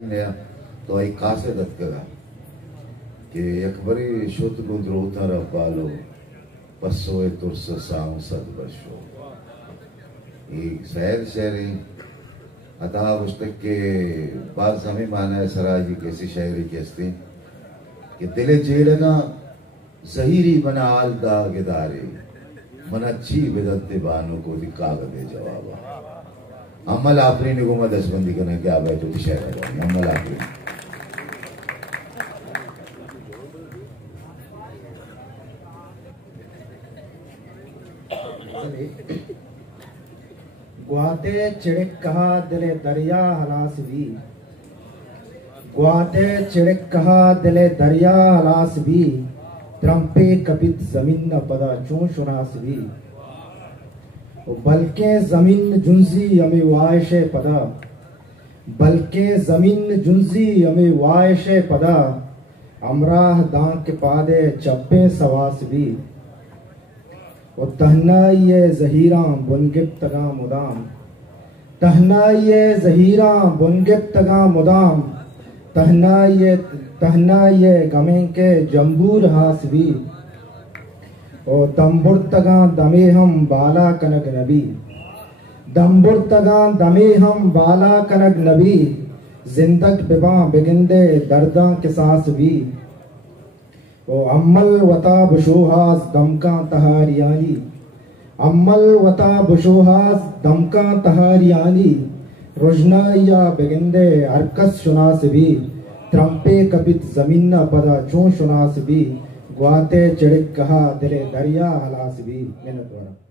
तो एक कासे दत्कगा कि अकबरी शुद्ध गुंद्रोता रब्बालो पसोए तुरस साम सदबशो एक शहर शहरी अतः उस्तक के बाद समय माना है सराजी कैसी शायरी कैसी कि दिले चेड़ना जहीरी बना आल दागेदारे मन अच्छी बेदत्ते बानों को दिक्काग दे जवाबा अमल आपने निगुमा दसबंदी करने क्या बैठो थी शायद अमल आपने ग्वाते चिड़िक कहा दिले दरिया हलास भी ग्वाते चिड़िक कहा दिले दरिया हलास भी त्रंपे कपित जमीन न पदा चूं शुनास भी बल्कि जमीन जुंजी हमें वायशे पदा बल्कि जमीन जुंजी हमें वायशे पदा अमराह दांत के पादे चप्पे सवास भी वो तहनाइये जहीरा बुनगिब तगा मुदाम तहनाइये जहीरा बुनगिब तगा मुदाम तहनाइये गमे के जम्बूर हास भी ओ दम्बुर तगा दमे हम बाला कनक नबी दम्बुर तगा दमे हम बाला कनक नबी जिंदक बिबा बिगिंदे दर्दा के सास भी ओ अम्मल वता बुशोहास दमका तहारियानी अम्मल वता बुशोहास दमका तहारियानी रुजना या बिगिंदे हरकस शुनास भी त्रंपे कपित जमीन पदा चूं शुनास भी ग्वाते चिड़िक कहा दिले दरिया हलास भी मेहनत वाला।